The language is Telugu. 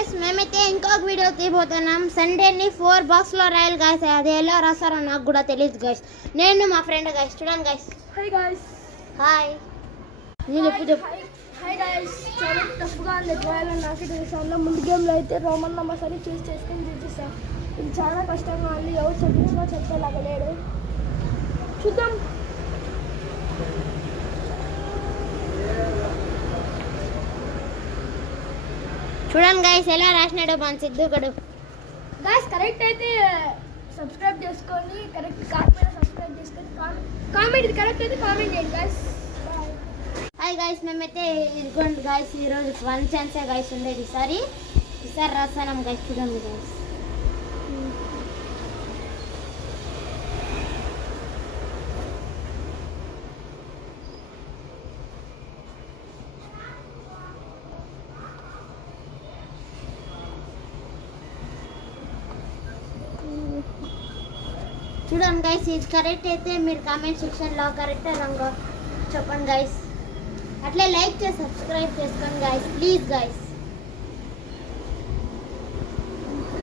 గైస్ మేమైతే ఇంకొక వీడియో తీయబోతున్నాం. సండేని 4 బాక్స్లో రాయాలి గైస్. అది ఎలా రాస్తారో నాకు కూడా తెలియదు గైస్. నేను మా ఫ్రెండ్ గైస్ చూడండి గైస్. Hi guys. హాయ్. నేను చెప్పు. Hi guys. చాలా టఫ్గా ఉంది డ్రాయింగ్. నాకే తెలుసు. ముందు గేమ్లో అయితే రోమన్ నంబర్స్ అని చూస్ చేసుకుని చూసేసాం. ఇది చాలా కష్టంగా ఉంది. ఎవరు చదివించినా చెప్పేలాగా లేడు. చూద్దాం. చూడండి గైస్ ఎలా రాసినాడో మన సిద్ధుగడు. గైస్ కరెక్ట్ అయితే సబ్స్క్రైబ్ చేసుకొని, కరెక్ట్ కాకపోయినా సబ్స్క్రైబ్ చేసుకొని, కామెంట్ ఇది కరెక్ట్ అయితే కామెంట్ చేయండి గైస్. హాయ్ గైస్ మేమైతే ఇదిగోండి గైస్ ఈరోజు 1 ఛాన్సే గైస్ ఉండేది. ఈసారి రాస్తాం గైస్. చూడండి గైస్. చూడండి గైస్ ఇది కరెక్ట్ అయితే మీరు కామెంట్ సెక్షన్లో కరెక్ట్ రంగు చెప్పండి గైస్. అట్లే లైక్ చేసి సబ్స్క్రైబ్ చేసుకోండి గైస్ ప్లీజ్ గైస్.